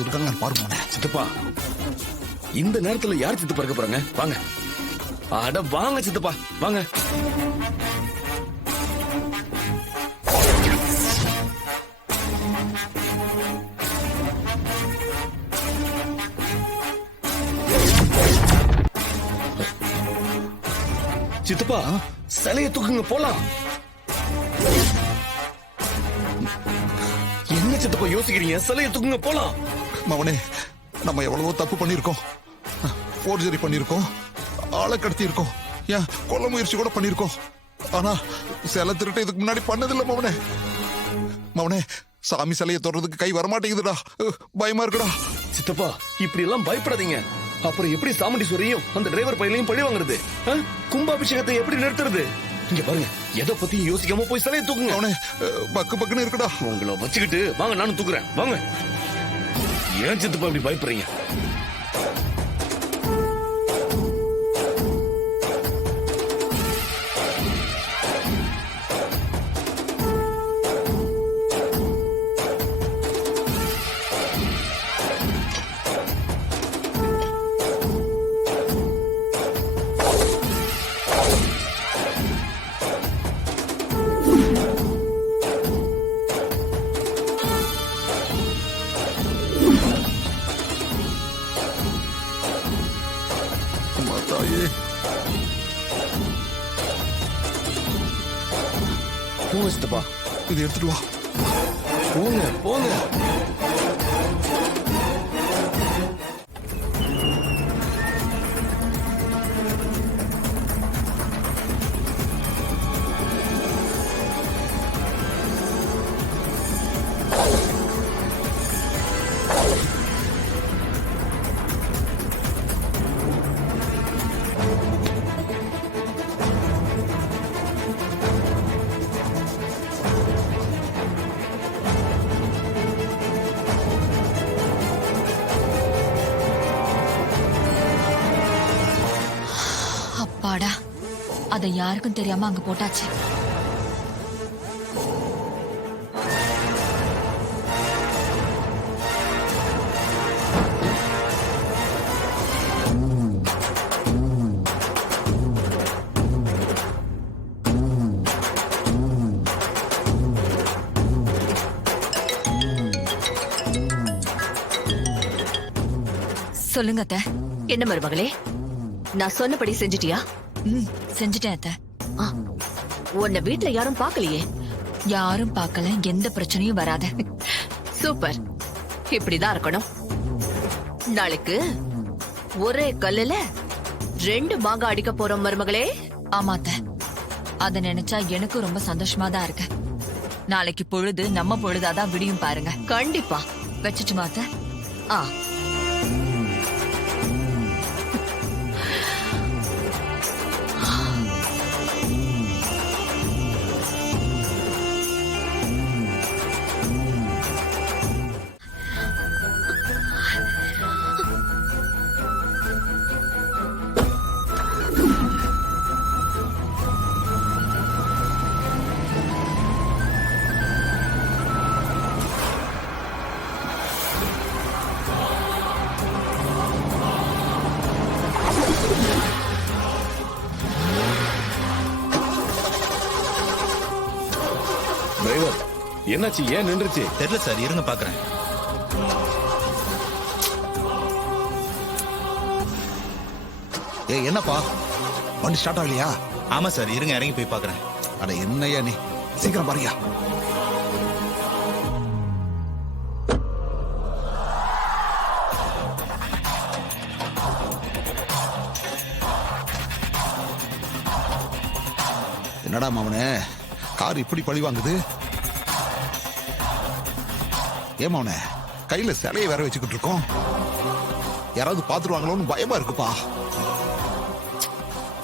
யாராவது இருக்காங்க பாருங்க. சித்தப்பா, இந்த நேரத்துல யார் சித்தப்பா இருக்க போறாங்க? வாங்க. அட வாங்க சித்தப்பா, வாங்க. சித்தப்பா, சிலைய தூக்குங்க போலாம். என்ன சித்தப்பா யோசிக்கிறீங்க? சிலைய தூக்குங்க போலாம். மவனே, நம்ம எவ்வளவோ தப்பு பண்ணிருக்கோம். போர்ஜரி பண்ணிருக்கோம், ஆளை கடத்தி இருக்கோம், ஏன் கொல்ல முயற்சி கூட பண்ணிருக்கோம். ஆனா சிலை திருட்டு இதுக்கு முன்னாடி பண்ணதில்லை மவனே. மவனே, சாமி சிலையை தொடறதுக்கு கை வரமாட்டேங்குதுடா, பயமா இருக்குடா. சித்தப்பா, இப்படி எல்லாம் பயப்படாதீங்க. அப்புறம் எப்படி சாமுண்டீஸ்வரியும் அந்த டிரைவர் பையனையும் பழி வாங்குறது? கும்பாபிஷேகத்தை எப்படி நிறுத்துறது? இங்க பாருங்க, எதை பத்தி யோசிக்காம போய் சிலையை தூக்குங்க. அவனே பக்கு பக்குன்னு இருக்குடா. உங்களை வச்சுக்கிட்டு வாங்க, நானும் தூக்குறேன். வாங்க. ஏன் சித்தப்பா இப்படி பயப்படுறீங்க? போங்க சித்தப்பா, இது எடுத்துட்டு வா. போங்க போங்க. அப்பாடா, அதை யாருக்கும் தெரியாம அங்க போட்டாச்சு. சொல்லுங்க அத்தை. என்ன மருமகளே, நான் சொன்னபடி செஞ்சிட்டியா? செஞ்சுட்டேன் அத்தை. உன்னை வீட்டுல யாரும் பாக்கலையே? யாரும் பார்க்கல, எந்த பிரச்சனையும் வராது. சூப்பர், இப்படிதான் இருக்கணும். நாளைக்கு ஒரே கல்லுல 2 மாங்காய் அடிக்க போறோம் மருமகளே. ஆமா அத்தை, அத நினைச்சா எனக்கு ரொம்ப சந்தோஷமா தான் இருக்கு. நாளைக்கு பொழுது நம்ம பொழுதாதான் விடியும் பாருங்க. கண்டிப்பா. வச்சுட்டுமா அத்தை? ஆ, டிரைவர், என்னாச்சு? ஏன் நின்றுச்சு? தெரியல சார், இருங்க பாக்குறேன். என்னப்பா, வண்டி ஸ்டார்ட் ஆகலையா? ஆமா சார், இருங்க இறங்கி போய் பாக்குறேன். அட என்னையா நீ, சீக்கிரம் பாருயா. என்னடா மாவனே, கார் இப்படி பழி வாங்குது? ஏன் மாவனே, கையில சிலையை வேற வச்சுக்கிட்டு இருக்கோம். யாராவது பாத்துருவாங்களோன்னு பயமா இருக்குப்பா.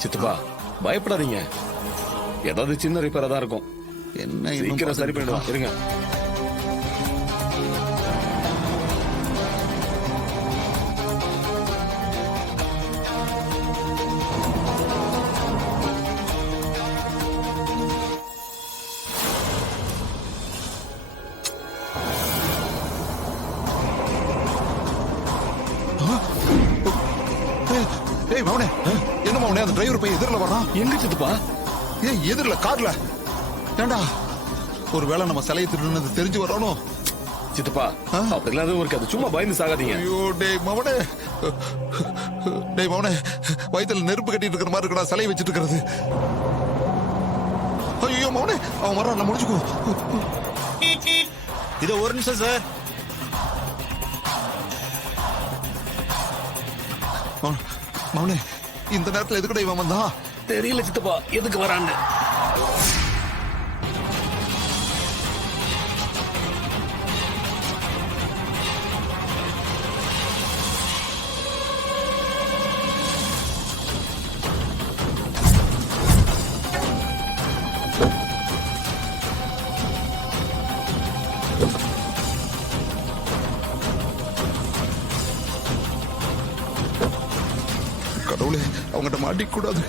சித்தப்பா, பயப்படாதீங்க. ஏதாவது சின்ன ரிப்பேரா தான் இருக்கும். என்ன சீக்கிரம் சரி பண்ணிடுவான், இருங்க. ஏய் மவனே, என்ன மவனே அந்த டிரைவர் போய் எதிரில் வரான்? எங்க சித்தப்பா? ஏய் எதிரில் கார்ல. ஏண்டா ஒருவேளை நம்ம சிலையை திருடுனது தெரிஞ்சு வரணும். சித்தப்பா அப்படிலாம் எதுவும் இருக்காது, சும்மா பயந்து சாகாதீங்க. ஐயோ டேய் மவனே, டேய் மவனே, வயித்துல நெருப்பு கட்டிட்டு இருக்கிற மாதிரி இருக்கடா சிலையை வச்சிட்டு இருக்கிறது. ஐயோ மவனே, அவன் வரான், நான் முடிச்சுக்கோ. இது ஒரு நிமிஷம் சார். மவனே, இந்த நேரத்துல எதுக்குடா இவன் வந்தான்? தெரியல சித்தப்பா எதுக்கு வரான்னு. கடவுளே, அவங்ககிட்ட மாட்டிக்க கூடாது.